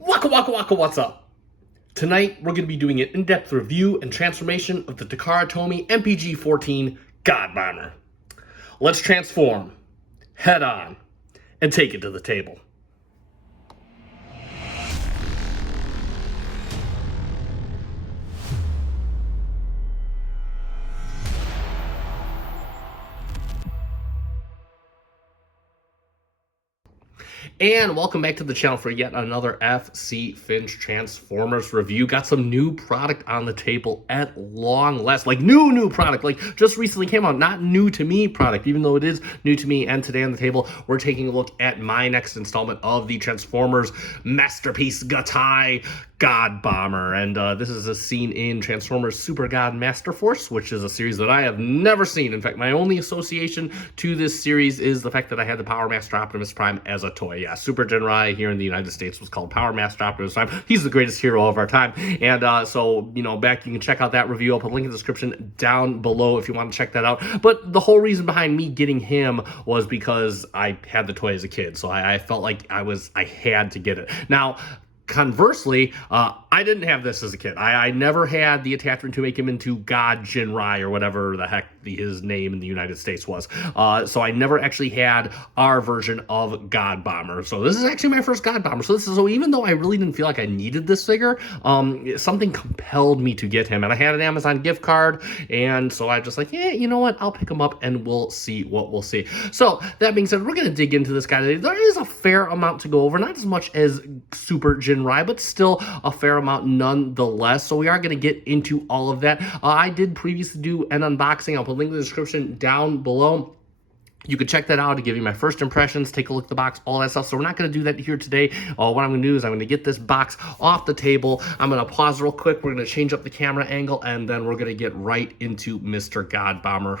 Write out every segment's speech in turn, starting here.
Waka waka waka, what's up? Tonight we're going to be doing an in-depth review and transformation of the Takara Tomy MPG-14 God Bomber. Let's transform, head on, and take it to the table. And welcome back to the channel for yet another FC Finch Transformers review. Got some new product on the table at long last. Like new product. Like just recently came out. Not new to me product, even though it is new to me. And today on the table, we're taking a look at my next installment of the Transformers Masterpiece Gattai God Bomber. And this is a scene in Transformers Super God Master Force, which is a series that I have never seen. In fact, my only association to this series is the fact that I had the Power Master Optimus Prime as a toy. Yeah, Super Genrai here in the United States was called Power Master Optimus Prime. He's the greatest hero of our time. And so, you know, back, you can check out that review. I'll put a link in the description down below if you want to check that out. But the whole reason behind me getting him was because I had the toy as a kid. So I felt like I had to get it. Now, conversely, I didn't have this as a kid. I never had the attachment to make him into God Genrai or whatever the heck his name in the United States was. So I never actually had our version of God Bomber. So this is actually my first God Bomber. So even though I really didn't feel like I needed this figure, something compelled me to get him. And I had an Amazon gift card, and so I just like, yeah, you know what? I'll pick him up and we'll see what we'll see. So that being said, we're going to dig into this guy today. There is a fair amount to go over, not as much as Super Genrai, but still a fair amount nonetheless. So we are going to get into all of that. I did previously do an unboxing. I'll put a link in the description down below. You can check that out to give you my first impressions, take a look at the box, all that stuff. So we're not going to do that here today. What I'm going to do is I'm going to get this box off the table. I'm going to pause real quick. We're going to change up the camera angle, and then we're going to get right into Mr. God Bomber.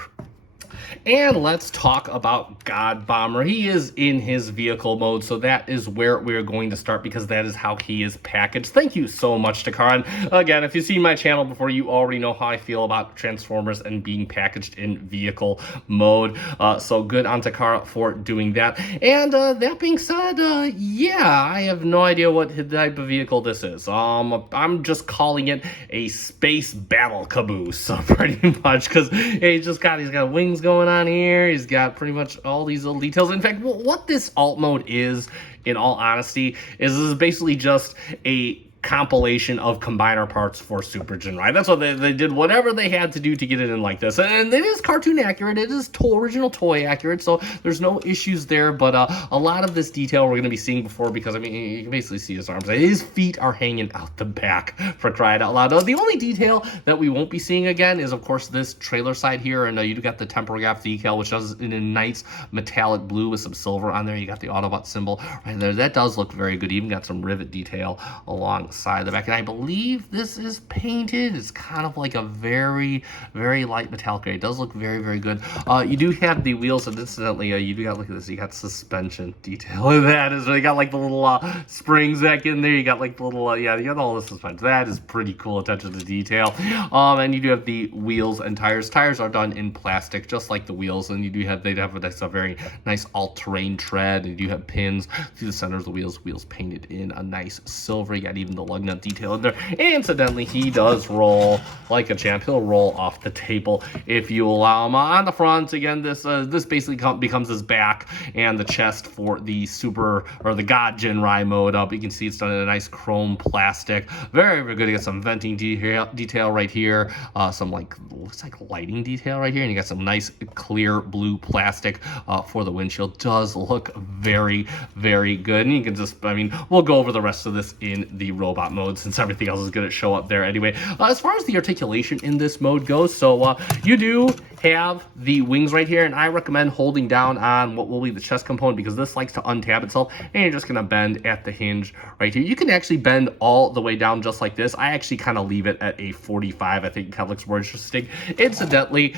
And let's talk about God Bomber. He is in his vehicle mode, so that is where we're going to start because that is how he is packaged. Thank you so much, Takara. And again, if you've seen my channel before, you already know how I feel about Transformers and being packaged in vehicle mode. So good on Takara for doing that. And that being said, yeah, I have no idea what type of vehicle this is. I'm just calling it a space battle caboose, pretty much, because he's got wings going on here. He's got pretty much all these little details. In fact, what this alt mode is, in all honesty, is this is basically just a compilation of combiner parts for Super Genrai. That's what they did, whatever they had to do to get it in like this. And it is cartoon accurate. It is original toy accurate, so there's no issues there. But a lot of this detail we're going to be seeing before, because, I mean, you can basically see his arms. His feet are hanging out the back, for crying out loud. The only detail that we won't be seeing again is, of course, this trailer side here. And you do got the temporograph decal, which does in a nice metallic blue with some silver on there. You got the Autobot symbol right there. That does look very good. Even got some rivet detail alongside the back, and I believe this is painted. It's kind of like a very light metallic gray. It does look very good. You do have the wheels, and incidentally, you do got, look at this, you got suspension detail. That is, you got like the little springs back in there. You got like the little yeah, you got all the suspension. That is pretty cool attention to detail. And you do have the wheels and tires. Tires are done in plastic, just like the wheels, and you do have, they have a very nice all-terrain tread, and you do have pins through the center of the wheels painted in a nice silver. You got even the lug nut detail in there. Incidentally, he does roll like a champ. He'll roll off the table if you allow him. On the front, again, this basically becomes his back and the chest for the Super, or the God Genrai mode. You can see it's done in a nice chrome plastic. Very good. You got some venting detail right here. Some looks like lighting detail right here, and you got some nice clear blue plastic for the windshield. Does look very good. And you can just, I mean, we'll go over the rest of this in the robot mode, since everything else is going to show up there anyway. As far as the articulation in this mode goes, so you do have the wings right here, and I recommend holding down on what will be the chest component, because this likes to untab itself, and you're just going to bend at the hinge right here. You can actually bend all the way down just like this. I actually kind of leave it at a 45. I think it kind of looks more interesting. Incidentally,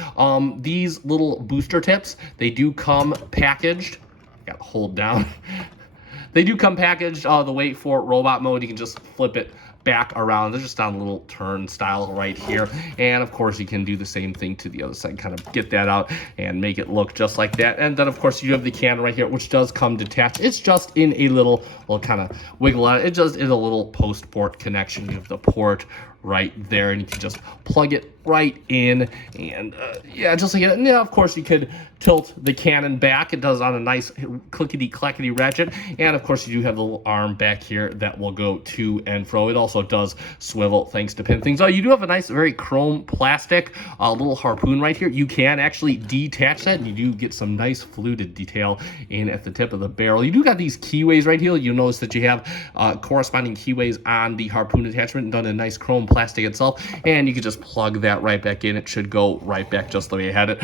these little booster tips, they do come packaged. Got to hold down. They do come packaged the way for robot mode. You can just flip it back around. They're just on a little turnstile right here. And of course, you can do the same thing to the other side, kind of get that out and make it look just like that. And then of course, you have the can right here, which does come detached. It's just in a little kind of wiggle on it. It just is a little post port connection. You have the port right there, and you can just plug it right in, and yeah, just like that. And yeah, of course, you could tilt the cannon back. It does on a nice clickety-clackety ratchet, and of course, you do have the little arm back here that will go to and fro. It also does swivel thanks to pin things. Oh, you do have a nice, very chrome plastic little harpoon right here. You can actually detach that, and you do get some nice fluted detail in at the tip of the barrel. You do got these keyways right here. You'll notice that you have corresponding keyways on the harpoon attachment done in nice chrome plastic itself, and you can just plug that right back in. It should go right back just the way I had it.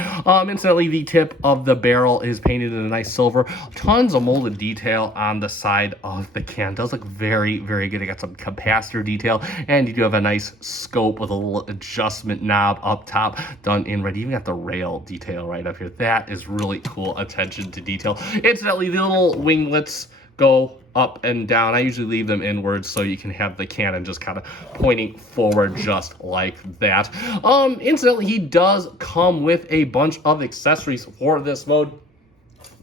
Incidentally, the tip of the barrel is painted in a nice silver. Tons of molded detail on the side of the can. It does look very, very good. It got some capacitor detail, and you do have a nice scope with a little adjustment knob up top done in red. You even got the rail detail right up here. That is really cool attention to detail. Incidentally, the little winglets go up and down. I usually leave them inwards so you can have the cannon just kind of pointing forward just like that. Incidentally, he does come with a bunch of accessories for this mode.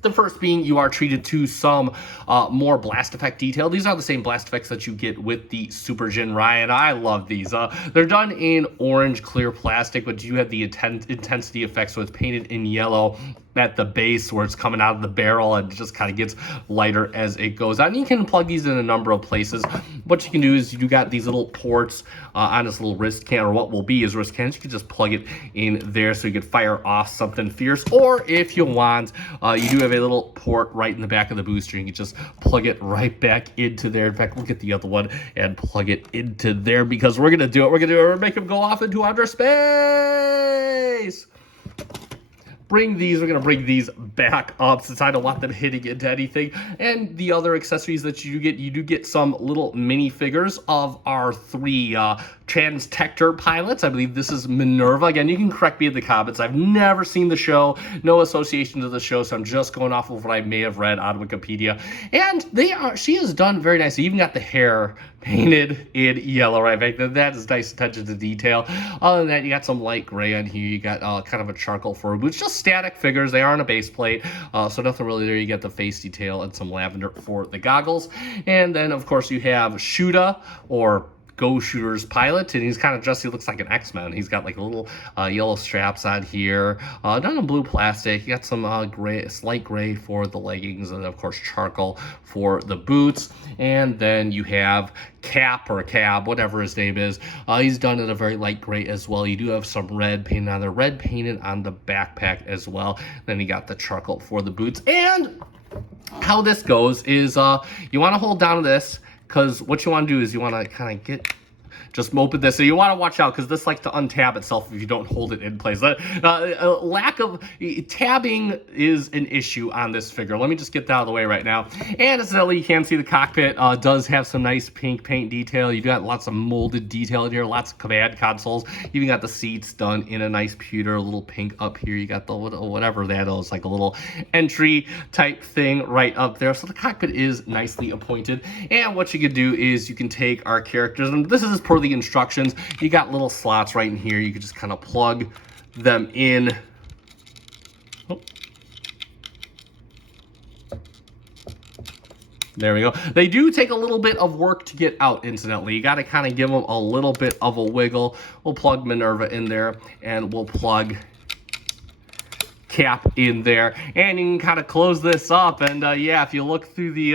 The first being you are treated to some more blast effect detail. These are the same blast effects that you get with the Super Jin Ryan. I love these. They're done in orange clear plastic, but you have the intensity effects, so it's painted in yellow at the base where it's coming out of the barrel, and it just kind of gets lighter as it goes on. You can plug these in a number of places. What you can do is you got these little ports on this little wrist can, or what will be his wrist cans. You can just plug it in there so you can fire off something fierce, or if you want, you do have a little port right in the back of the booster. You can just plug it right back into there. In fact, we'll get the other one and plug it into there, because we're gonna do it. We're gonna make him go off into outer space. We're gonna bring these back up since I don't want them hitting into anything. And the other accessories that you do get some little mini figures of our three Transtector pilots. I believe this is Minerva. Again, you can correct me in the comments. I've never seen the show, no association to the show, so I'm just going off of what I may have read on Wikipedia. And she has done very nice. You even got the hair painted in yellow right back there. That is nice attention to detail. Other than that, you got some light gray on here. You got kind of a charcoal fur boots. Just static figures. They are on a base plate, so nothing really there. You get the face detail and some lavender for the goggles. And then, of course, you have Shuda, or Go Shooter's pilot, and he's kind of dressed, he looks like an X-Men. He's got like little yellow straps on here, done in blue plastic. You got some gray, slight gray for the leggings, and of course charcoal for the boots. And then you have Cap, or Cab, whatever his name is. He's done in a very light gray as well. You do have some red painted on there, red painted on the backpack as well. Then you got the charcoal for the boots. And how this goes is you want to hold down this, because what you want to do is you want to kind of just open this. So you want to watch out, because this likes to untab itself if you don't hold it in place. Lack of tabbing is an issue on this figure. Let me just get that out of the way right now. And incidentally, you can see the cockpit does have some nice pink paint detail. You got lots of molded detail in here, lots of command consoles. You even got the seats done in a nice pewter, a little pink up here. You got the whatever that is, like a little entry type thing right up there. So the cockpit is nicely appointed. And what you can do is you can take our characters, and this is per the instructions. You got little slots right in here. You can just kind of plug them in. Oh. There we go. They do take a little bit of work to get out, incidentally. You got to kind of give them a little bit of a wiggle. We'll plug Minerva in there, and we'll plug Cap in there, and you can kind of close this up. And yeah, if you look through the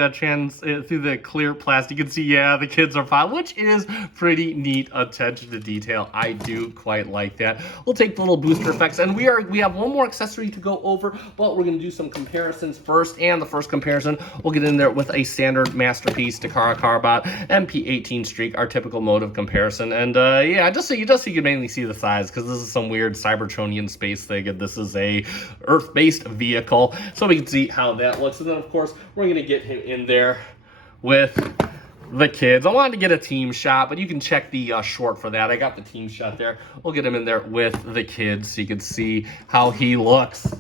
through the clear plastic, you can see, yeah, the kids are fine, which is pretty neat attention to detail. I do quite like that. We'll take the little booster effects, and we have one more accessory to go over, but we're going to do some comparisons first. And the first comparison, we'll get in there with a standard Masterpiece Takara Carbot MP-14 Streak, our typical mode of comparison. And yeah, just so you can mainly see the size, because this is some weird Cybertronian space thing, and this is a Earth-based vehicle, so we can see how that looks. And then of course we're going to get him in there with the kids. I wanted to get a team shot, but you can check the short for that. I got the team shot there. We'll get him in there with the kids so you can see how he looks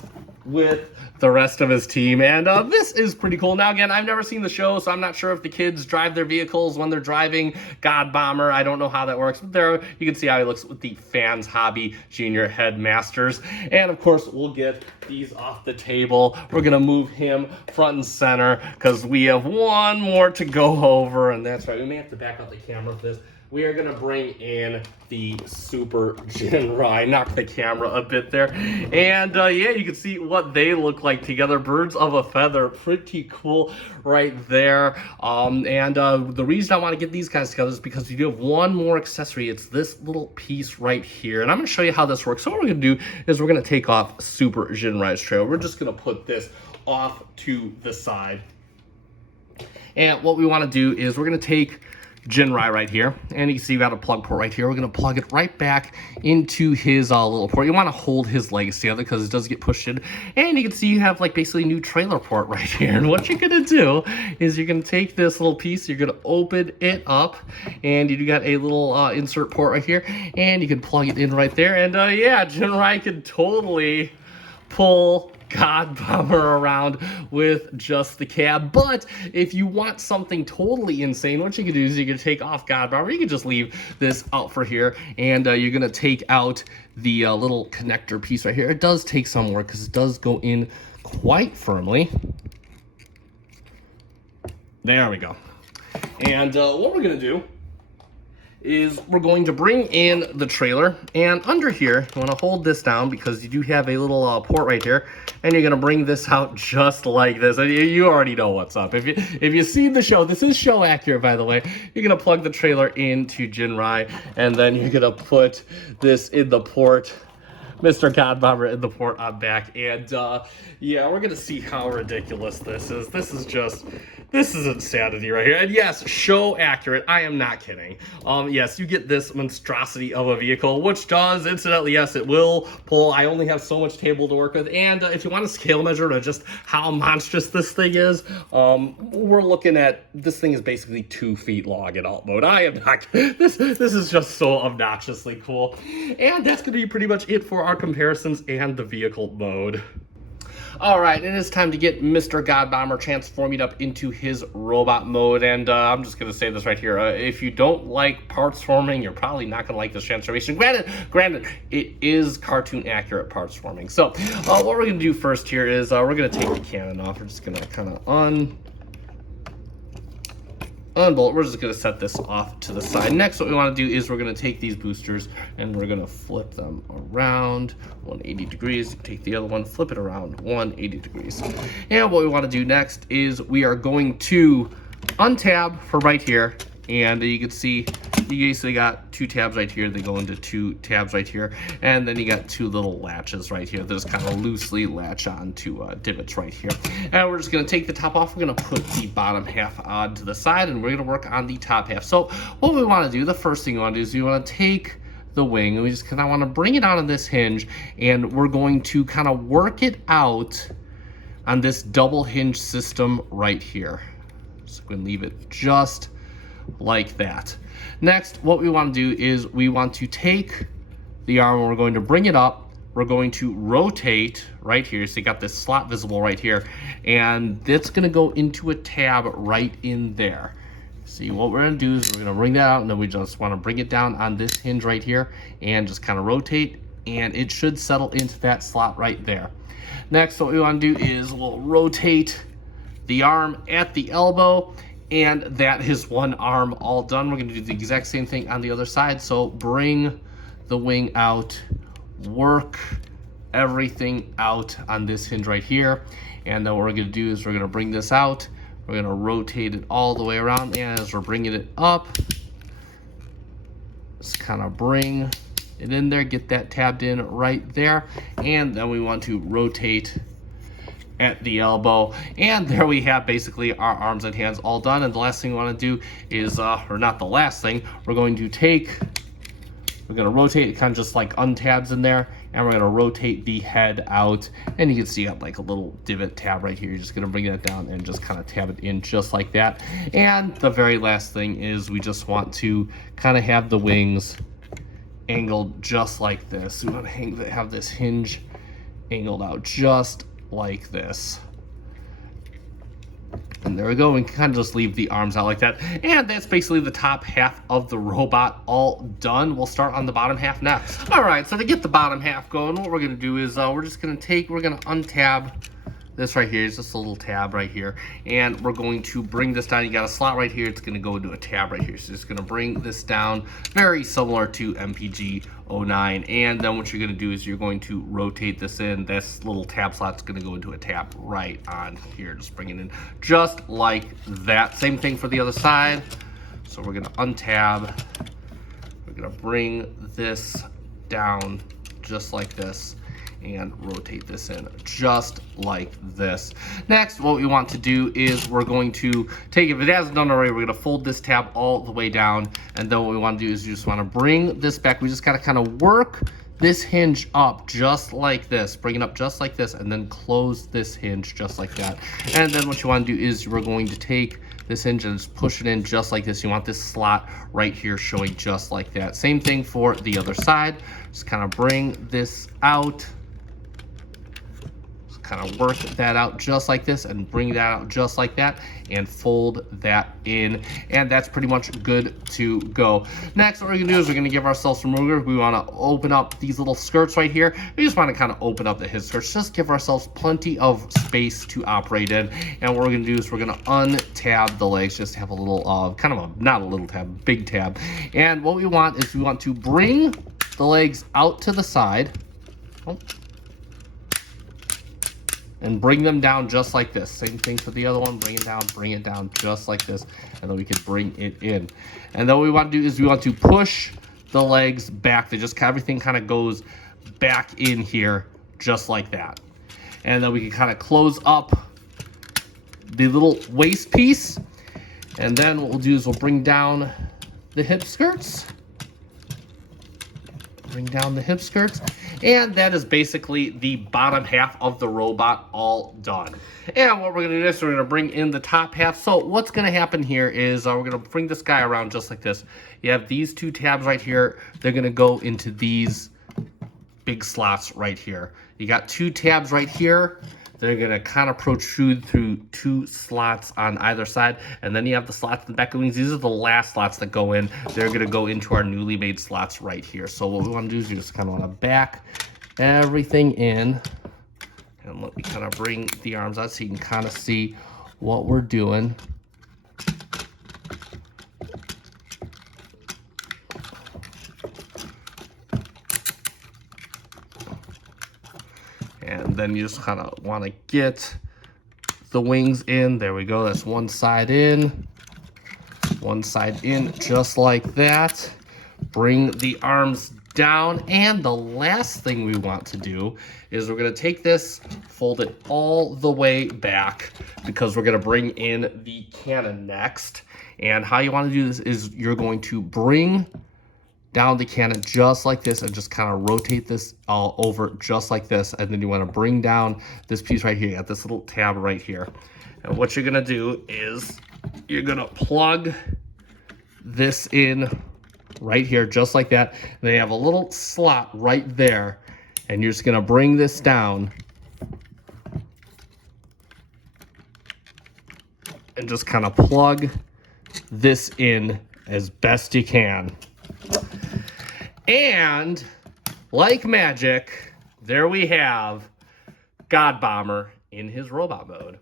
with the rest of his team. And this is pretty cool. Now, again, I've never seen the show, so I'm not sure if the kids drive their vehicles when they're driving God Bomber. I don't know how that works. But there you can see how he looks with the Fans Hobby Junior Headmasters. And, of course, we'll get these off the table. We're going to move him front and center because we have one more to go over. And that's right. We may have to back up the camera for this. We are going to bring in the Super Jinrai. Knock the camera a bit there. And yeah, you can see what they look like together. Birds of a feather. Pretty cool right there. The reason I want to get these guys together is because you do have one more accessory. It's this little piece right here. And I'm going to show you how this works. So what we're going to do is we're going to take off Super Jinrai's trailer. We're just going to put this off to the side. And what we want to do is we're going to take Jinrai right here, and you can see we got a plug port right here. We're going to plug it right back into his little port. You want to hold his legs together because it does get pushed in, and you can see you have like basically a new trailer port right here. And what you're going to do is you're going to take this little piece, you're going to open it up, and you got a little insert port right here, and you can plug it in right there. And yeah, Jinrai can totally pull God Bomber around with just the cab. But if you want something totally insane, what you can do is you can take off God Bomber. You can just leave this out for here, and you're gonna take out the little connector piece right here. It does take some work because it does go in quite firmly. There we go. And what we're gonna do is we're going to bring in the trailer, and under here you want to hold this down because you do have a little port right here, and you're going to bring this out just like this. And you already know what's up. If you've seen the show, this is show accurate, by the way. You're going to plug the trailer into Jinrai, and then you're going to put this in the port, Mr. God Bomber in the port on back. And yeah, we're gonna see how ridiculous this is. This is insanity right here. And yes, show accurate. I am not kidding. Yes, you get this monstrosity of a vehicle, which does, incidentally, yes, it will pull. I only have so much table to work with. And if you want a scale measure to just how monstrous this thing is, we're looking at, this thing is basically 2 feet long in alt mode. I am not, this is just so obnoxiously cool. And that's gonna be pretty much it for our comparisons and the vehicle mode. Alright, it is time to get Mr. God Bomber transforming up into his robot mode, and I'm just going to say this right here. If you don't like parts forming, you're probably not going to like this transformation. Granted, it is cartoon accurate parts forming. So, what we're going to do first here is we're going to take the cannon off. We're just going to kind of unbolt. We're just going to set this off to the side. Next, what we want to do is we're going to take these boosters and we're going to flip them around 180 degrees. Take the other one, flip it around 180 degrees. And what we want to do next is we are going to untab for right here. And you can see you basically got 2 tabs right here. They go into 2 tabs right here. And then you got 2 little latches right here that just kind of loosely latch on to divots right here. And we're just going to take the top off. We're going to put the bottom half on to the side, and we're going to work on the top half. So what we want to do, the first thing you want to do is you want to take the wing, and we just kind of want to bring it out on this hinge, and we're going to kind of work it out on this double hinge system right here. So we're going to leave it just like that. Next, what we want to do is we want to take the arm and we're going to bring it up. We're going to rotate right here. So you got this slot visible right here, and it's going to go into a tab right in there. See, what we're going to do is we're going to bring that out, and then we just want to bring it down on this hinge right here and just kind of rotate, and it should settle into that slot right there. Next, what we want to do is we'll rotate the arm at the elbow, and that is one arm all done. We're going to do the exact same thing on the other side. So bring the wing out, work everything out on this hinge right here. And then what we're going to do is we're going to bring this out. We're going to rotate it all the way around. And as we're bringing it up, just kind of bring it in there, get that tabbed in right there. And then we want to rotate at the elbow, and there we have basically our arms and hands all done. And the last thing we want to do is or not the last thing, we're going to rotate it, kind of just like untabs in there, and we're going to rotate the head out, and you can see up like a little divot tab right here. You're just going to bring that down and just kind of tab it in just like that. And the very last thing is we just want to kind of have the wings angled just like this. We want to have this hinge angled out just like this. And there we go. We can kind of just leave the arms out like that. And that's basically the top half of the robot all done. We'll start on the bottom half next. All right, so to get the bottom half going, what we're going to do is we're going to untab this right here. It's just a little tab right here. And we're going to bring this down. You got a slot right here. It's going to go into a tab right here. So it's going to bring this down, very similar to MPG-09. And then what you're going to do is you're going to rotate this in. This little tab slot's going to go into a tab right on here. Just bring it in just like that. Same thing for the other side. So we're going to untab. We're going to bring this down just like this and rotate this in just like this. Next, what we want to do is we're going to take, if it hasn't done already, we're going to fold this tab all the way down, and then what we want to do is you just want to bring this back. We just got to kind of work this hinge up just like this, bring it up just like this, and then close this hinge just like that. And then what you want to do is we're going to take this hinge and just push it in just like this. You want this slot right here showing just like that. Same thing for the other side. Just kind of bring this out, kind of work that out just like this and bring that out just like that and fold that in, and that's pretty much good to go. Next, what we're gonna do is we're gonna give ourselves some room. We want to open up these little skirts right here. We just want to kind of open up the hip skirts, just give ourselves plenty of space to operate in. And what we're gonna do is we're gonna untab the legs, just have a little kind of a, not a little tab, big tab. And what we want is we want to bring the legs out to the side. And bring them down just like this. Same thing for the other one. Bring it down just like this. And then we can bring it in. And then what we want to do is we want to push the legs back. They just, everything kind of goes back in here just like that. And then we can kind of close up the little waist piece. And then what we'll do is we'll bring down the hip skirts. Bring down the hip skirts. And that is basically the bottom half of the robot all done. And what we're going to do is we're going to bring in the top half. So what's going to happen here is we're going to bring this guy around just like this. You have these two tabs right here. They're going to go into these big slots right here. You got two tabs right here. They're going to kind of protrude through two slots on either side. And then you have the slots in the back of the wings. These are the last slots that go in. They're going to go into our newly made slots right here. So what we want to do is you just kind of want to back everything in. And let me kind of bring the arms out so you can kind of see what we're doing. And then you just kind of want to get the wings in. There we go. That's one side in, just like that. Bring the arms down. And the last thing we want to do is we're going to take this, fold it all the way back, because we're going to bring in the cannon next. And how you want to do this is you're going to bring down the cannon just like this and just kind of rotate this all over just like this. And then you want to bring down this piece right here. You got this little tab right here. And what you're going to do is you're going to plug this in right here just like that. And then you have a little slot right there. And you're just going to bring this down and just kind of plug this in as best you can. And like magic, there we have God Bomber in his robot mode.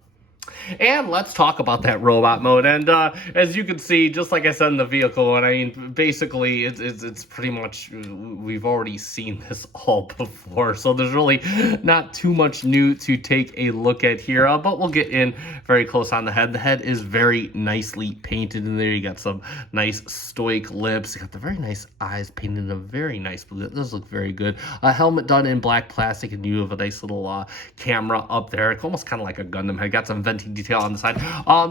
And let's talk about that robot mode. And as you can see, just like I said in the vehicle, and I mean, basically, it's pretty much, we've already seen this all before. So there's really not too much new to take a look at here. But we'll get in very close on the head. The head is very nicely painted in there. You got some nice stoic lips. You got the very nice eyes painted in a very nice blue. It does look very good. A helmet done in black plastic, and you have a nice little camera up there. It's almost kind of like a Gundam head. Got some ventilation banking detail on the side.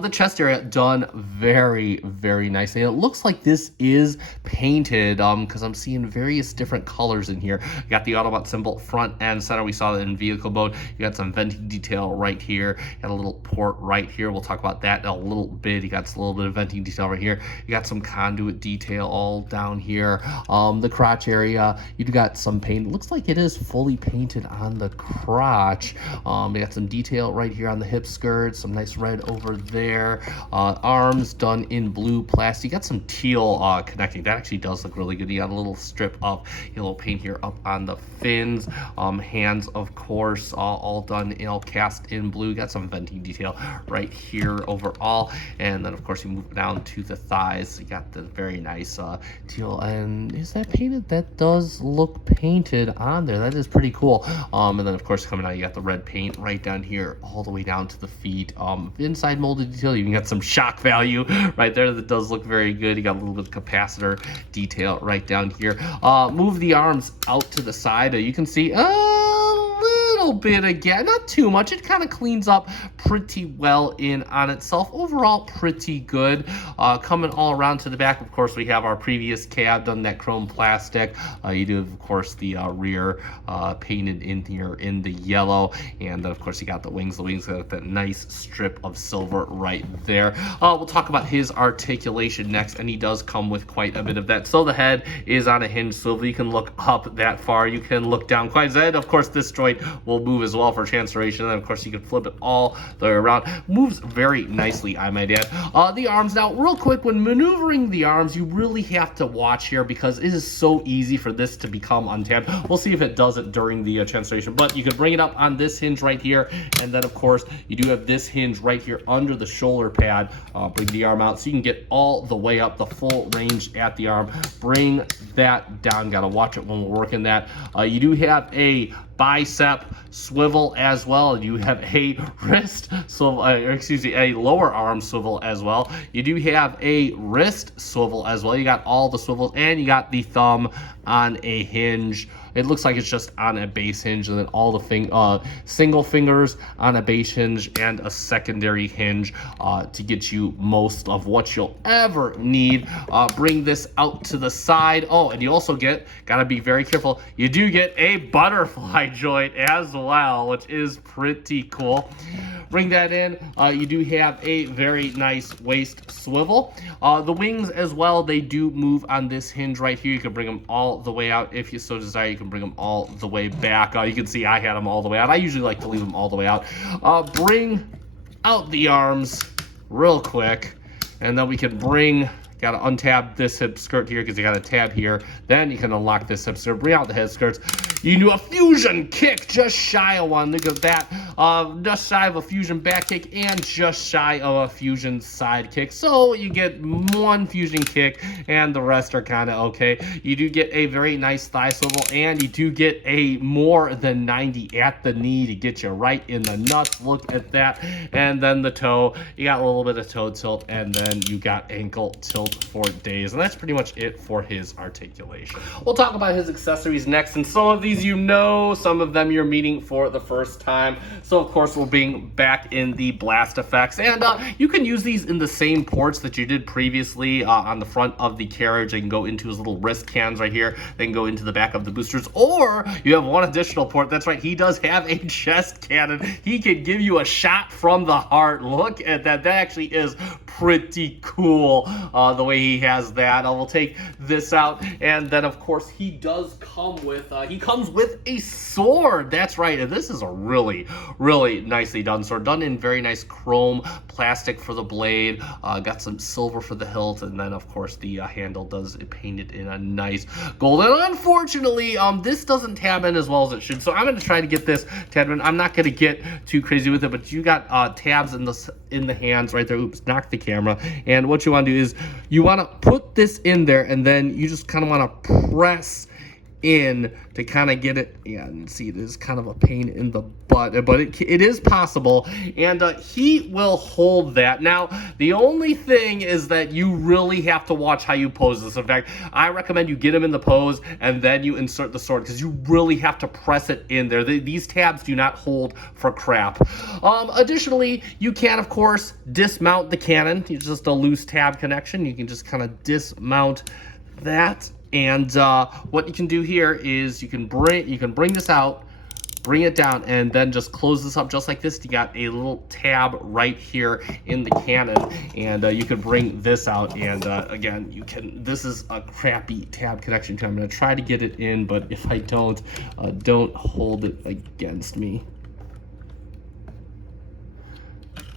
The chest area done very, very nicely. It looks like this is painted because I'm seeing various different colors in here. You got the Autobot symbol front and center. We saw that in vehicle mode. You got some venting detail right here. You got a little port right here. We'll talk about that in a little bit. You got a little bit of venting detail right here. You got some conduit detail all down here. The crotch area, you got some paint. It looks like it is fully painted on the crotch. You got some detail right here on the hip skirt, some nice red over there. Arms done in blue plastic. You got some teal connecting. That actually does look really good. You got a little strip of yellow paint here up on the fins. Hands, of course, all done, cast in blue. You got some venting detail right here overall. And then, of course, you move down to the thighs. You got the very nice teal. And is that painted? That does look painted on there. That is pretty cool. And then, of course, coming out, you got the red paint right down here all the way down to the feet. Inside molded detail, you even got some shock value right there. That does look very good. You got a little bit of capacitor detail right down here. Move the arms out to the side. You can see little bit again, not too much. It kind of cleans up pretty well in on itself. Overall, pretty good. Coming all around to the back, of course, we have our previous cab done that chrome plastic. You do, of course, the rear painted in here in the yellow, and then, of course, you got the wings. The wings got that nice strip of silver right there. We'll talk about his articulation next, and he does come with quite a bit of that. So the head is on a hinge swivel. You can look up that far. You can look down quite a bit. Of course, this droid will move as well for transformation, and then, of course, you can flip it all the way around. Moves very nicely, I might add. The arms now, real quick, when maneuvering the arms, you really have to watch here because it is so easy for this to become untabbed. We'll see if it does it during the transformation, but you can bring it up on this hinge right here, and then, of course, you do have this hinge right here under the shoulder pad. Bring the arm out so you can get all the way up, the full range at the arm. Bring that down. Got to watch it when we're working that. You do have a bicep swivel as well. You have a wrist swivel, a lower arm swivel as well. You do have a wrist swivel as well. You got all the swivels, and you got the thumb on a hinge. It looks like it's just on a base hinge, and then all the single fingers on a base hinge and a secondary hinge to get you most of what you'll ever need. Bring this out to the side. Oh, and you also gotta be very careful, you do get a butterfly joint as well, which is pretty cool. Bring that in. You do have a very nice waist swivel. The wings as well, they do move on this hinge right here. You can bring them all the way out if you so desire. You can bring them all the way back. You can see I had them all the way out. I usually like to leave them all the way out. Bring out the arms real quick, and then we can got to untab this hip skirt here because you got a tab here. Then you can unlock this hip skirt, bring out the head skirts. You can do a fusion kick, just shy of one. Look at that. Just shy of a fusion back kick and just shy of a fusion side kick. So you get one fusion kick and the rest are kind of okay. You do get a very nice thigh swivel, and you do get a more than 90 at the knee to get you right in the nuts. Look at that. And then the toe, you got a little bit of toe tilt, and then you got ankle tilt for days, and that's pretty much it for his articulation. We'll talk about his accessories next, and some of these some of them you're meeting for the first time. So of course we'll bring back in the blast effects, and you can use these in the same ports that you did previously on the front of the carriage. They can go into his little wrist cans right here. They can go into the back of the boosters, or you have one additional port. That's right, he does have a chest cannon. He can give you a shot from the heart. Look at that. That actually is pretty cool, the way he has that. I will take this out, and then of course he does come with a sword. That's right, and this is a really nicely done sword, done in very nice chrome plastic for the blade. Got some silver for the hilt, and then of course the handle does painted in a nice gold. And unfortunately, this doesn't tab in as well as it should, so I'm going to try to get this tabbed in. I'm not going to get too crazy with it, but you got tabs in the hands right there. Oops, knocked the camera. And what you want to do is you want to put this in there, and then you just kind of want to press in to kind of get it. Yeah, you see it is kind of a pain in the butt, but it is possible, and he will hold that. Now, the only thing is that you really have to watch how you pose this. In fact, I recommend you get him in the pose and then you insert the sword, because you really have to press it in there. These tabs do not hold for crap. Additionally, you can, of course, dismount the cannon. It's just a loose tab connection. You can just kind of dismount that. And what you can do here is you can bring this out, bring it down, and then just close this up just like this. You got a little tab right here in the cannon, and you can bring this out. And again, you can. This is a crappy tab connection. I'm going to try to get it in, but if I don't hold it against me.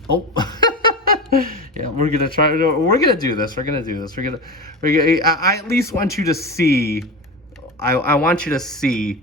Oh. Yeah, we're gonna try. We're gonna do this. I at least want you to see. I want you to see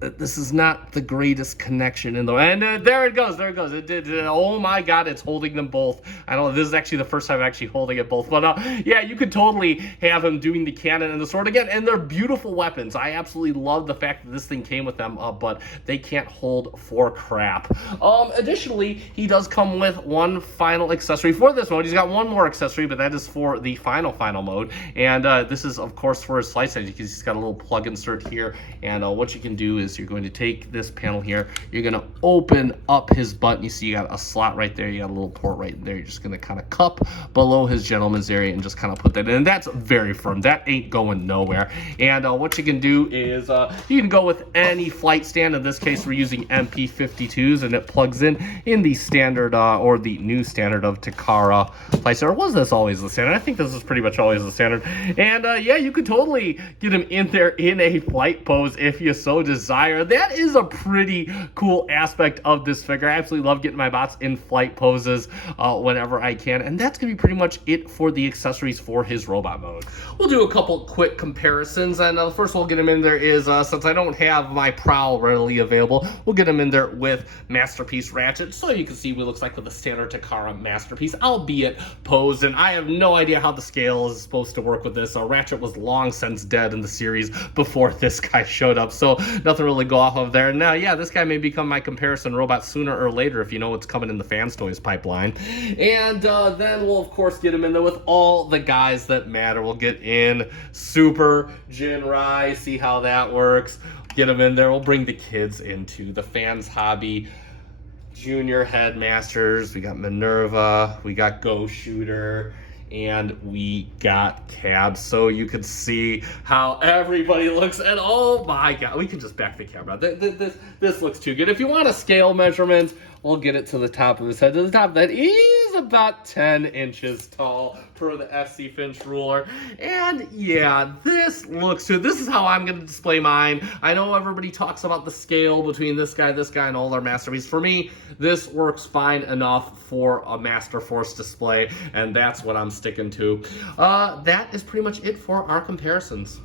that this is not the greatest connection in the. And there it goes. It did. Oh my God, it's holding them both. I don't know. This is actually the first time I'm actually holding it both. But yeah, you could totally have him doing the cannon and the sword again. And they're beautiful weapons. I absolutely love the fact that this thing came with them. But they can't hold for crap. Additionally, he does come with one final accessory for this mode. He's got one more accessory, but that is for the final mode. And this is, of course, for his slice edge, because he's got a little plug insert here. And what you can do is you're going to take this panel here, you're going to open up his button. You see you got a slot right there, you got a little port right there. You're just going to kind of cup below his gentleman's area and just kind of put that in. And that's very firm. That ain't going nowhere. And what you can do is you can go with any flight stand. In this case, we're using MP-52s, and it plugs in the standard or the new standard of Takara flight stand. Or was this always the standard? I think this is pretty much always the standard. And yeah, you could totally get him in there in a flight pose if you so desire. That is a pretty cool aspect of this figure. I absolutely love getting my bots in flight poses whenever I can. And that's going to be pretty much it for the accessories for his robot mode. We'll do a couple quick comparisons. And the first we'll get him in there is, since I don't have my prowl readily available, we'll get him in there with Masterpiece Ratchet. So you can see what it looks like with the standard Takara Masterpiece, albeit posed. And I have no idea how the scale is supposed to work with this. Ratchet was long since dead in the series before this guy showed up. So nothing really go off of there. Now, yeah, this guy may become my comparison robot sooner or later if you know what's coming in the Fans Toys pipeline. And then we'll, of course, get him in there with all the guys that matter. We'll get in Super Jinrai, see how that works. Get him in there. We'll bring the kids into the Fans Hobby Junior Headmasters. We got Minerva. We got Ghost Shooter. And we got cabs, so you could see how everybody looks. And oh my God, we can just back the camera. This looks too good. If you want a scale measurement, we'll get it to the top of his head. To the top, that is about 10 inches tall per the FC Finch ruler. And yeah, this looks good. This is how I'm going to display mine. I know everybody talks about the scale between this guy, and all their masterpieces. For me, this works fine enough for a Master Force display, and that's what I'm sticking to. That is pretty much it for our comparisons.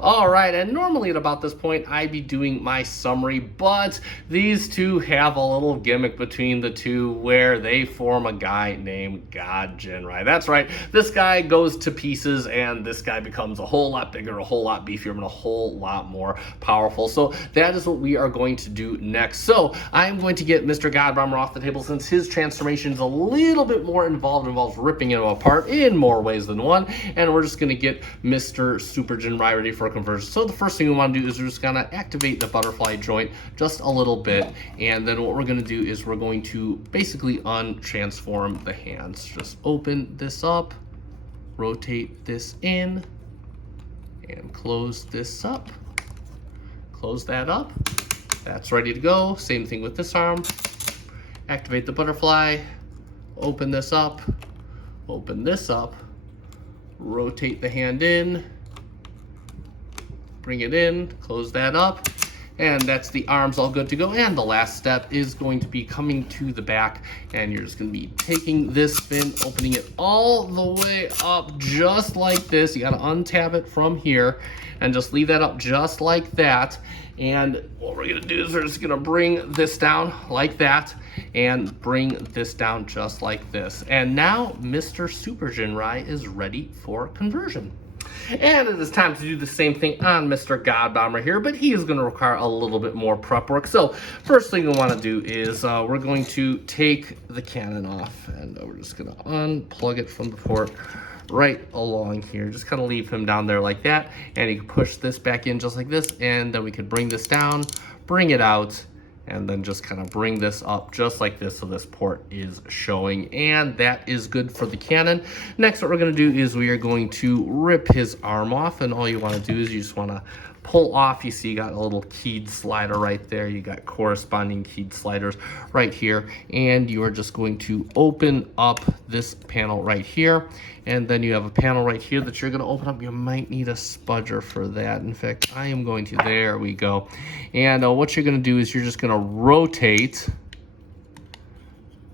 All right, and normally at about this point, I'd be doing my summary, but these two have a little gimmick between the two where they form a guy named God Jinrai. That's right, this guy goes to pieces, and this guy becomes a whole lot bigger, a whole lot beefier, and a whole lot more powerful. So that is what we are going to do next. So I'm going to get Mr. God Bomber off the table, since his transformation is a little bit more involved, involves ripping him apart in more ways than one, and we're just going to get Mr. Super Jinrai ready for a conversion. So the first thing we want to do is we're just going to activate the butterfly joint just a little bit, and then what we're going to do is we're going to basically untransform the hands. Just open this up, rotate this in, and close this up. Close that up. That's ready to go. Same thing with this arm. Activate the butterfly, open this up, rotate the hand in, bring it in, close that up, and that's the arms all good to go. And the last step is going to be coming to the back, and you're just going to be taking this fin, opening it all the way up just like this. You got to untab it from here and just leave that up just like that. And what we're going to do is we're just going to bring this down like that and bring this down just like this. And now Mr. Super Jinrai is ready for conversion. And it is time to do the same thing on Mr. God Bomber here, but he is going to require a little bit more prep work. So first thing we want to do is we're going to take the cannon off, and we're just going to unplug it from the port right along here. Just kind of leave him down there like that, and you can push this back in just like this, and then we could bring this down, bring it out, and then just kind of bring this up just like this so this port is showing, and that is good for the cannon. Next, what we're going to do is we are going to rip his arm off, and all you want to do is you just want to pull off. You see you got a little keyed slider right there. You got corresponding keyed sliders right here, and you are just going to open up this panel right here, and then you have a panel right here that you're going to open up. You might need a spudger for that. In fact, I am going to. There we go. And what you're going to do is you're just going to rotate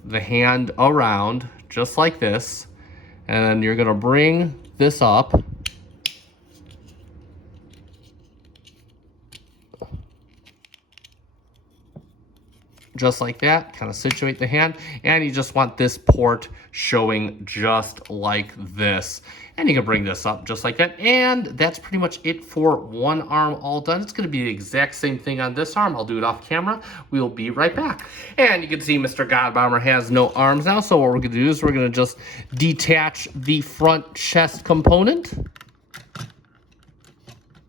the hand around just like this, and then you're going to bring this up just like that, kind of situate the hand, and you just want this port showing just like this. And you can bring this up just like that, and that's pretty much it for one arm all done. It's gonna be the exact same thing on this arm. I'll do it off camera. We'll be right back. And you can see Mr. God Bomber has no arms now, so what we're gonna do is we're gonna just detach the front chest component.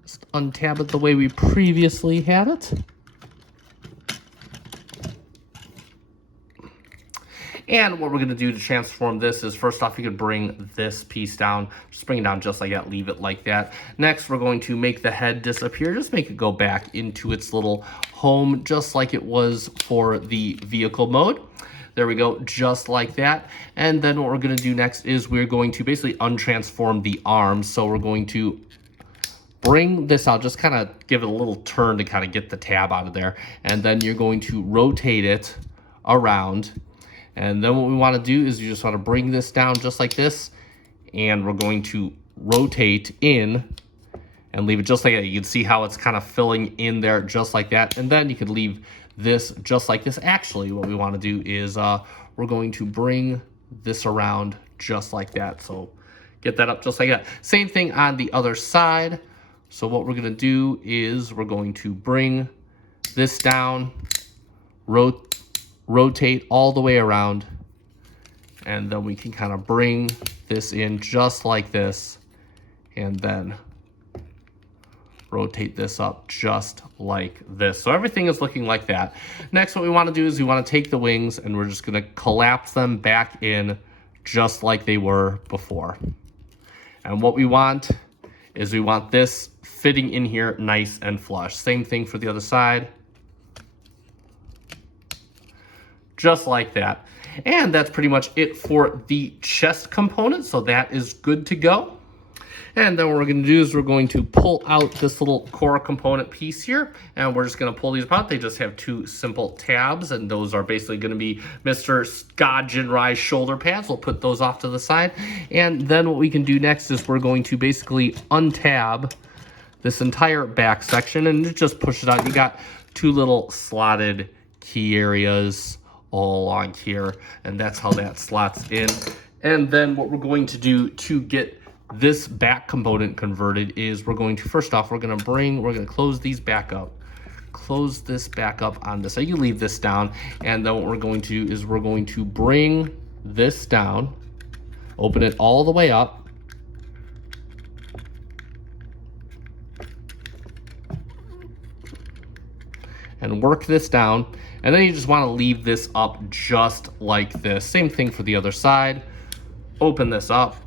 Just untab it the way we previously had it. And what we're going to do to transform this is, first off, you could bring this piece down. Just bring it down just like that. Leave it like that. Next, we're going to make the head disappear. Just make it go back into its little home, just like it was for the vehicle mode. There we go, just like that. And then what we're going to do next is we're going to basically untransform the arms. So we're going to bring this out, just kind of give it a little turn to kind of get the tab out of there. And then you're going to rotate it around. And then what we want to do is you just want to bring this down just like this, and we're going to rotate in and leave it just like that. You can see how it's kind of filling in there just like that. And then you could leave this just like this. Actually, what we want to do is we're going to bring this around just like that. So get that up just like that. Same thing on the other side. So what we're going to do is we're going to bring this down, rotate all the way around, and then we can kind of bring this in just like this, and then rotate this up just like this. So everything is looking like that. Next, what we want to do is we want to take the wings, and we're just going to collapse them back in just like they were before. And what we want is we want this fitting in here nice and flush. Same thing for the other side. Just like that. And that's pretty much it for the chest component, so that is good to go. And then what we're going to do is we're going to pull out this little core component piece here, and we're just going to pull these apart. They just have two simple tabs, and those are basically going to be Mr. God Jinrai shoulder pads. We'll put those off to the side. And then what we can do next is we're going to basically untab this entire back section, and just push it out. You got two little slotted key areas all along here, and that's how that slots in. And then what we're going to do to get this back component converted is we're going to, first off, we're going to close these back up, close this back up on this. So you leave this down, and then what we're going to do is we're going to bring this down, open it all the way up, and work this down. And then you just want to leave this up just like this. Same thing for the other side. Open this up,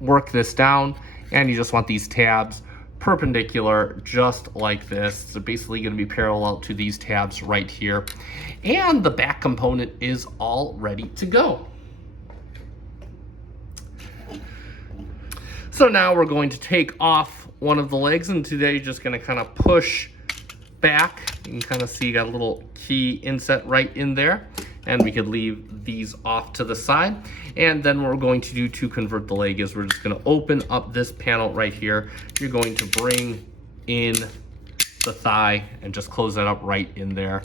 work this down, and you just want these tabs perpendicular just like this. So basically going to be parallel to these tabs right here. And the back component is all ready to go. So now we're going to take off one of the legs, and today you're just going to kind of push back. You can kind of see you got a little key inset right in there, and we could leave these off to the side. And then what we're going to do to convert the leg is we're just going to open up this panel right here. You're going to bring in the thigh and just close that up right in there,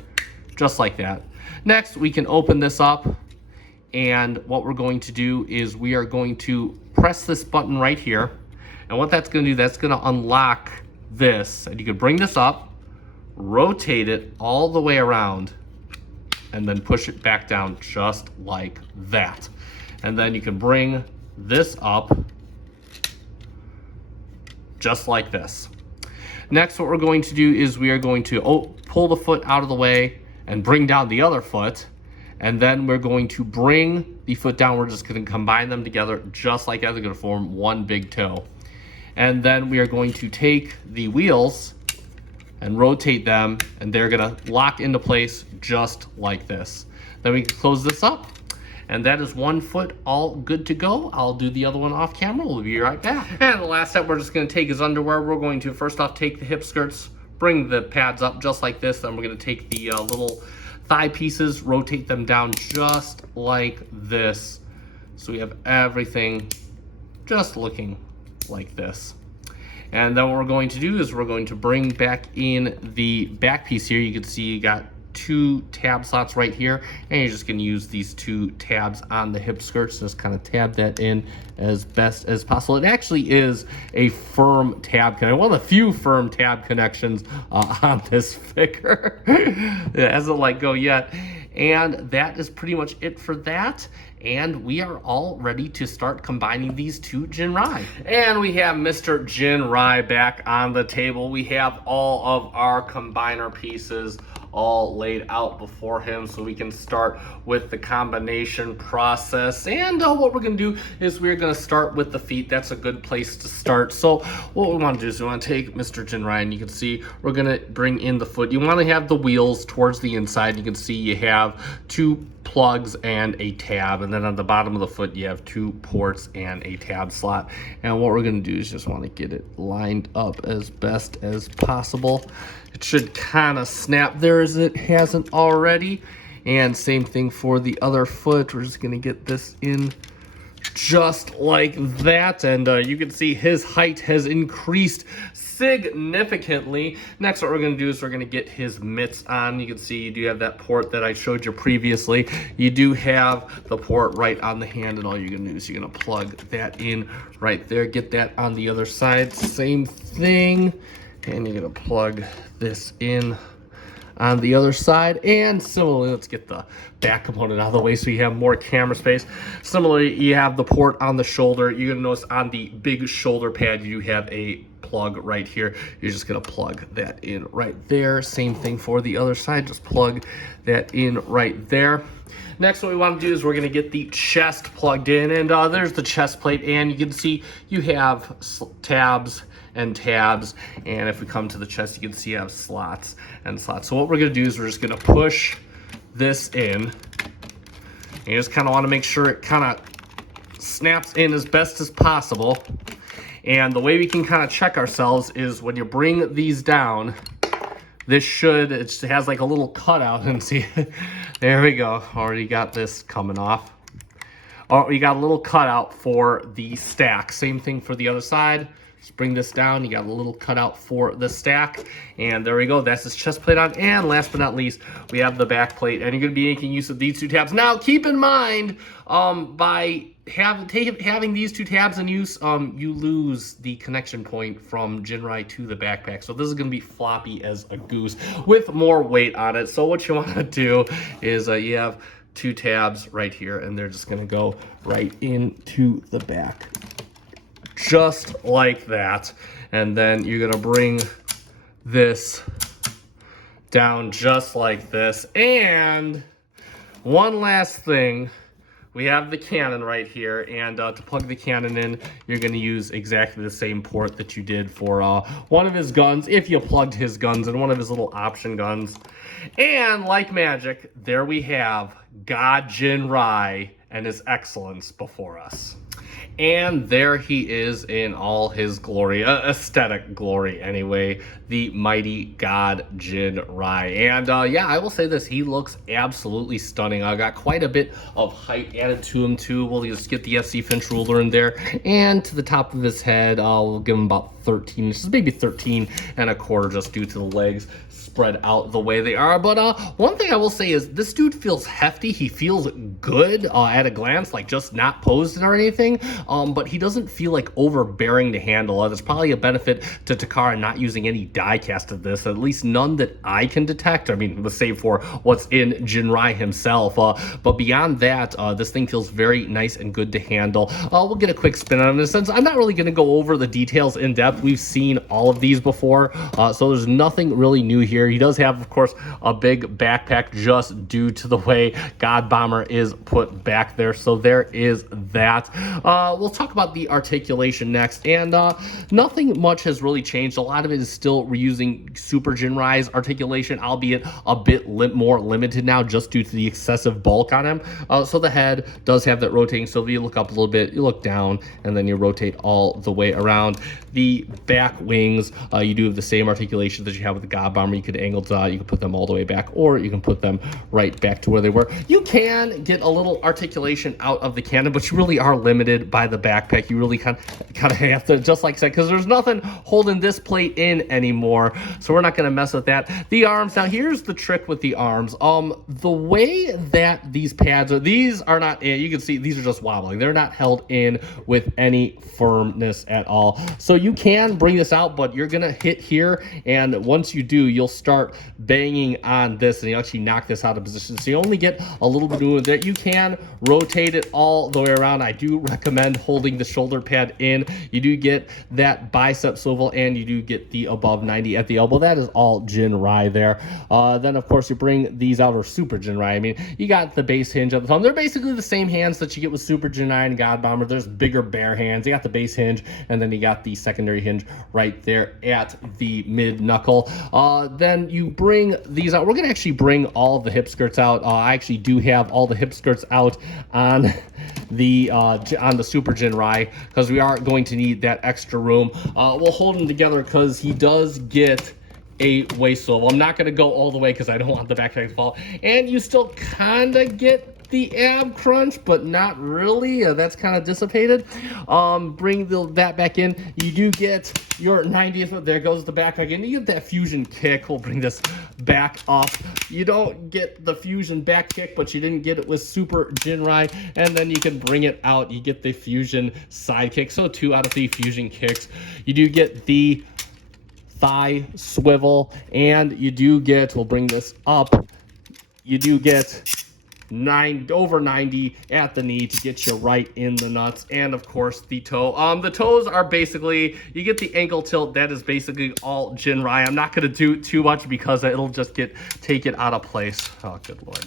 just like that. Next, we can open this up, And what we're going to do is we are going to press this button right here. And what that's going to do, that's going to unlock this. And you can bring this up, rotate it all the way around, and then push it back down just like that. And then you can bring this up just like this. Next, what we're going to do is we are going to pull the foot out of the way and bring down the other foot. And then we're going to bring the foot down. We're just going to combine them together just like that. They're going to form one big toe. And then we are going to take the wheels and rotate them, and they're going to lock into place just like this. Then we can close this up. And that is one foot all good to go. I'll do the other one off camera. We'll be right back. And the last step we're just going to take is underwear. We're going to first off take the hip skirts, bring the pads up just like this. Then we're going to take the little thigh pieces, rotate them down just like this. So we have everything just looking like this. And then what we're going to do is we're going to bring back in the back piece here. You can see you got 2 tab slots right here, and you're just going to use these 2 tabs on the hip skirts. Just kind of tab that in as best as possible. It actually is a firm tab connection, one of the few firm tab connections on this figure. It hasn't let go yet. And that is pretty much it for that. And we are all ready to start combining these two Jinrai. And we have Mr. Jinrai back on the table. We have all of our combiner pieces all laid out before him, so we can start with the combination process. And what we're going to do is we're going to start with the feet. That's a good place to start. So what we want to do is we want to take Mr. Jinrai, and you can see we're going to bring in the foot. You want to have the wheels towards the inside. You can see you have 2 plugs and a tab, and then on the bottom of the foot you have 2 ports and a tab slot. And what we're going to do is just want to get it lined up as best as possible. It should kind of snap there as it hasn't already. And same thing for the other foot. We're just going to get this in just like that. And you can see his height has increased significantly. Next, what we're going to do is we're going to get his mitts on. You can see you do have that port that I showed you previously. You do have the port right on the hand, and all you're going to do is you're going to plug that in right there. Get that on the other side. Same thing. And you're going to plug this in on the other side. And similarly, let's get the back component out of the way so you have more camera space. Similarly, you have the port on the shoulder. You're going to notice on the big shoulder pad, you have a plug right here. You're just going to plug that in right there. Same thing for the other side. Just plug that in right there. Next, what we want to do is we're going to get the chest plugged in. And there's the chest plate. And you can see you have tabs and tabs, and if we come to the chest, you can see you have slots and slots. So what we're going to do is we're just going to push this in, and you just kind of want to make sure it kind of snaps in as best as possible. And the way we can kind of check ourselves is when you bring these down, this should, it has like a little cutout, and see, there we go, already got this coming off. Oh, you got a little cutout for the stack. Same thing for the other side. Just bring this down. You got a little cutout for the stack. And there we go. That's this chest plate on. And last but not least, we have the back plate. And you're going to be making use of these 2 tabs. Now, keep in mind, by having these 2 tabs in use, you lose the connection point from Jinrai to the backpack. So this is going to be floppy as a goose with more weight on it. So what you want to do is you have 2 tabs right here, and they're just going to go right into the back. Just like that. And then you're going to bring this down just like this. And one last thing, we have the cannon right here, and to plug the cannon in, you're going to use exactly the same port that you did for one of his guns, if you plugged his guns in, one of his little option guns. And like magic, there we have God Jinrai and his excellence before us. And there he is in all his glory, aesthetic glory anyway, the mighty God Jinrai. And yeah, I will say this, he looks absolutely stunning. I got quite a bit of height added to him too. We'll just get the FC Finch ruler in there, and to the top of his head, we'll give him about 13 inches, maybe 13 and a quarter, just due to the legs spread out the way they are. But one thing I will say is this dude feels hefty. He feels good at a glance, like just not posed or anything, but he doesn't feel like overbearing to handle. There's probably a benefit to Takara not using any die cast of this, at least none that I can detect. I mean, save for what's in Jinrai himself, but beyond that, this thing feels very nice and good to handle. We'll get a quick spin on it. In a sense, I'm not really going to go over the details in depth. We've seen all of these before, so there's nothing really new here. He does have, of course, a big backpack just due to the way God Bomber is put back there, so there is that. We'll talk about the articulation next, and nothing much has really changed. A lot of it is still reusing Super Jinrai's articulation, albeit a bit more limited now just due to the excessive bulk on him. So the head does have that rotating, so if you look up a little bit, you look down, and then you rotate all the way around. The back wings, you do have the same articulation that you have with the God Bomber. You could angle, you can put them all the way back, or you can put them right back to where they were. You can get a little articulation out of the cannon, but you really are limited by the backpack. You really kind of have to, just like I said, because there's nothing holding this plate in anymore, so we're not going to mess with that. The arms, now here's the trick with the arms. The way that these pads are, these are not, you can see these are just wobbling. They're not held in with any firmness at all. So you can bring this out, but you're gonna hit here, and once you do, you'll start banging on this, and you actually knock this out of position. So you only get a little bit of movement there. You can rotate it all the way around. I do recommend holding the shoulder pad in. You do get that bicep swivel, and you do get the above 90 at the elbow. That is all Jinrai there. Then of course you bring these out, or Super Jinrai. I mean, you got the base hinge at the thumb. They're basically the same hands that you get with Super Jinrai and God Bomber. There's bigger bare hands. You got the base hinge, and then you got the secondary hinge right there at the mid knuckle. Then you bring these out. We're gonna actually bring all the hip skirts out. I actually do have all the hip skirts out on the Super Jinrai, because we are going to need that extra room. We'll hold them together because he does get a waist swivel. I'm not going to go all the way because I don't want the backpack to fall. And you still kind of get the ab crunch, but not really. That's kind of dissipated. Bring that back in. You do get your 90th. There goes the backpack in. You get that fusion kick. We'll bring this back up. You don't get the fusion back kick, but you didn't get it with Super Jinrai. And then you can bring it out. You get the fusion side kick. So 2 out of 3 fusion kicks. You do get the thigh swivel, and you do get, we'll bring this up, you do get over 90 at the knee to get you right in the nuts. And of course the toe. The toes are basically, you get the ankle tilt. That is basically all Jinrai. I'm not going to do too much because it'll just take it out of place. Oh, good Lord.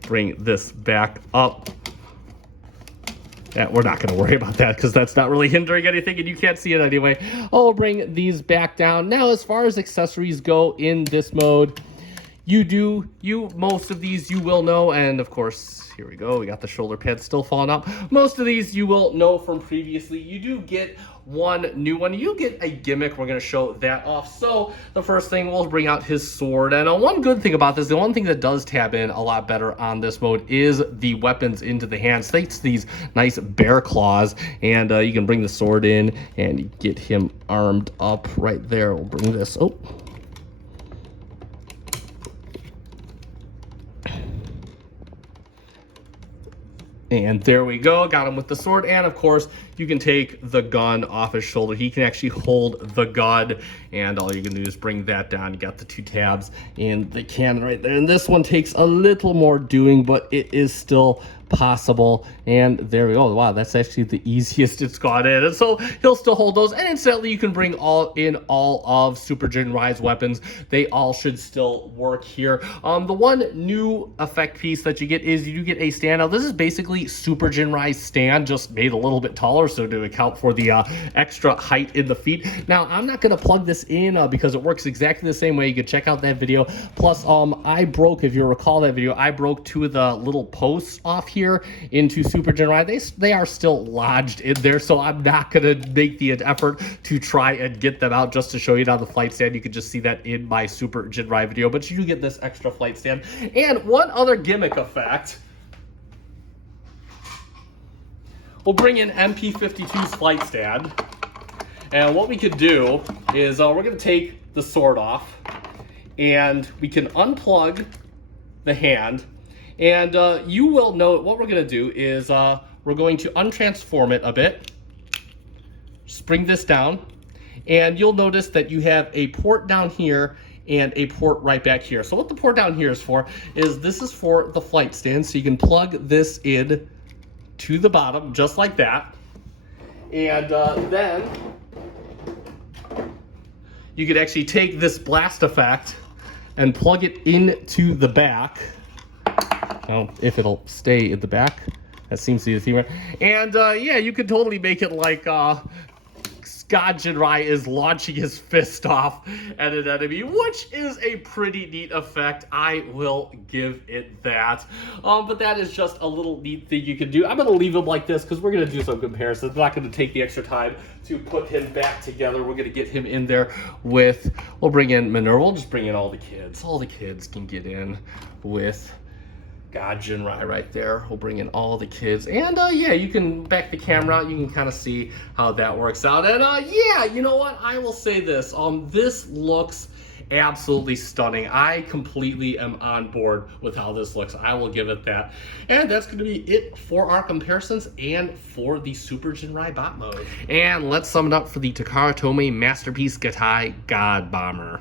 Bring this back up. Yeah, we're not going to worry about that because that's not really hindering anything, and you can't see it anyway. I'll bring these back down. Now, as far as accessories go in this mode, most of these you will know, and of course, here we go. We got the shoulder pad still falling out. Most of these you will know from previously. You do get one new one. You get a gimmick. We're going to show that off. So the first thing, we'll bring out his sword. And one good thing about this, the one thing that does tab in a lot better on this mode is the weapons into the hands. Thanks to these nice bear claws. And you can bring the sword in and get him armed up right there. We'll bring this. Oh. And there we go, got him with the sword. And of course, you can take the gun off his shoulder. He can actually hold the gun, and all you can do is bring that down. You got the 2 tabs in the cannon right there. And this one takes a little more doing, but it is still possible. And there we go. Wow, that's actually the easiest it's got in. And so he'll still hold those. And incidentally, you can bring all of Super Jinrai's weapons. They all should still work here. The one new effect piece that you get is you do get a stand. Now, this is basically Super Jinrai's stand, just made a little bit taller, so to account for the extra height in the feet. Now, I'm not going to plug this in because it works exactly the same way. You can check out that video. Plus, I broke, if you recall that video, I broke 2 of the little posts off here into Super Jinrai. They are still lodged in there, so I'm not going to make the effort to try and get them out just to show you now the flight stand. You can just see that in my Super Jinrai video, but you do get this extra flight stand. And one other gimmick effect, we'll bring in MP-52's flight stand. And what we could do is we're going to take the sword off, and we can unplug the hand. And you will note what we're going to do is we're going to untransform it a bit. Just bring this down, and you'll notice that you have a port down here and a port right back here. So what the port down here is for is this is for the flight stand. So you can plug this in to the bottom just like that. And then you could actually take this blast effect and plug it into the back. Well, if it'll stay in the back, that seems to be the theme. And yeah, you could totally make it like God Jinrai is launching his fist off at an enemy, which is a pretty neat effect. I will give it that. But that is just a little neat thing you can do. I'm going to leave him like this because we're going to do some comparisons. I'm not going to take the extra time to put him back together. We're going to get him in there with, we'll bring in Minerva. We'll just bring in all the kids. All the kids can get in with God Jinrai right there. We'll bring in all the kids. And yeah, you can back the camera. You can kind of see how that works out. And yeah, you know what? I will say this. This looks absolutely stunning. I completely am on board with how this looks. I will give it that. And that's going to be it for our comparisons and for the Super Jinrai bot mode. And let's sum it up for the Takara Tomy Masterpiece Gattai God Bomber.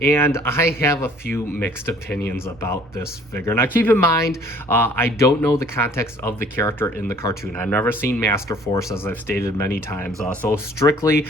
And I have a few mixed opinions about this figure. Now keep in mind, I don't know the context of the character in the cartoon. I've never seen Master Force, as I've stated many times. So strictly,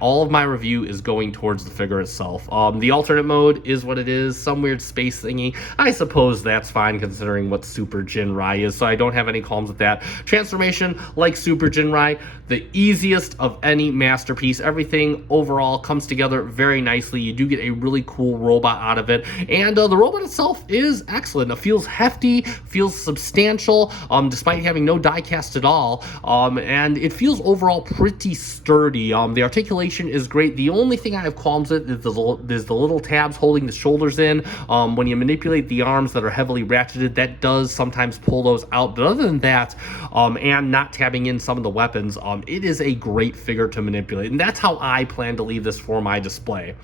all of my review is going towards the figure itself. The alternate mode is what it is, some weird space thingy. I suppose that's fine considering what Super Jinrai is, so I don't have any qualms with that. Transformation, like Super Jinrai, the easiest of any masterpiece. Everything overall comes together very nicely. You do get a really cool robot out of it, and the robot itself is excellent. It feels hefty, feels substantial, despite having no die cast at all, and it feels overall pretty sturdy. The articulation is great. The only thing I have qualms with is the little tabs holding the shoulders in. When you manipulate the arms that are heavily ratcheted, that does sometimes pull those out. But other than that, and not tabbing in some of the weapons, it is a great figure to manipulate, and that's how I plan to leave this for my display.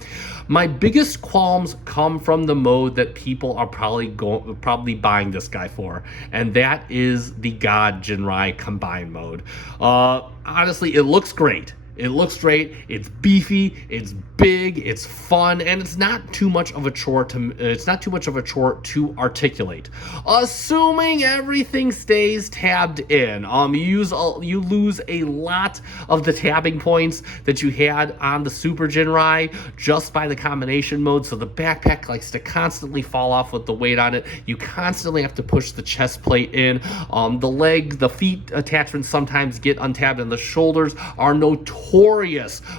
My biggest qualms come from the mode that people are probably buying this guy for, and that is the God Jinrai Combine mode. Honestly, it looks great. It looks great, it's beefy, it's big, it's fun, and it's not too much of a chore to articulate. Assuming everything stays tabbed in. You lose a lot of the tabbing points that you had on the Super Jinrai just by the combination mode, so the backpack likes to constantly fall off with the weight on it. You constantly have to push the chest plate in. The feet attachments sometimes get untabbed, and the shoulders are notorious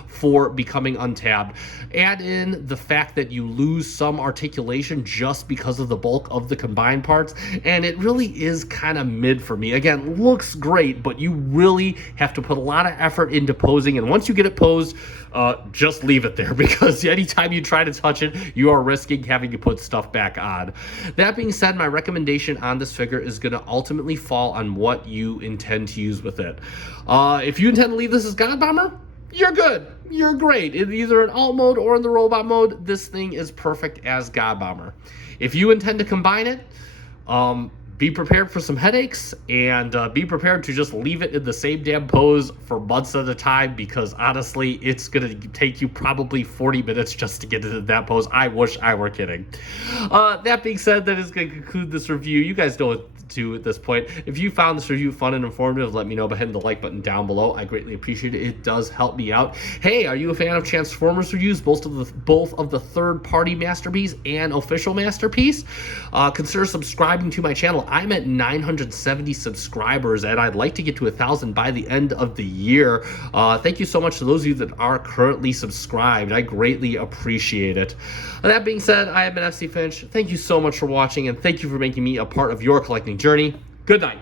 for becoming untabbed. Add in the fact that you lose some articulation just because of the bulk of the combined parts, and it really is kind of mid for me. Again, looks great, but you really have to put a lot of effort into posing, and once you get it posed, just leave it there, because anytime you try to touch it, you are risking having to put stuff back on. That being said, my recommendation on this figure is going to ultimately fall on what you intend to use with it. If you intend to leave this as God Bomber, you're good. You're great. In either an alt mode or in the robot mode, this thing is perfect as God Bomber. If you intend to combine it, be prepared for some headaches, and be prepared to just leave it in the same damn pose for months at a time, because honestly, it's going to take you probably 40 minutes just to get into that pose. I wish I were kidding. That being said, that is going to conclude this review. You guys know what to do at this point. If you found this review fun and informative, let me know by hitting the like button down below. I greatly appreciate it. It does help me out. Hey, are you a fan of Transformers reviews, both of the third-party Masterpiece and official Masterpiece? Consider subscribing to my channel. I'm at 970 subscribers, and I'd like to get to 1,000 by the end of the year. Thank you so much to those of you that are currently subscribed. I greatly appreciate it. That being said, I have been FC Finch. Thank you so much for watching, and thank you for making me a part of your collecting journey. Good night.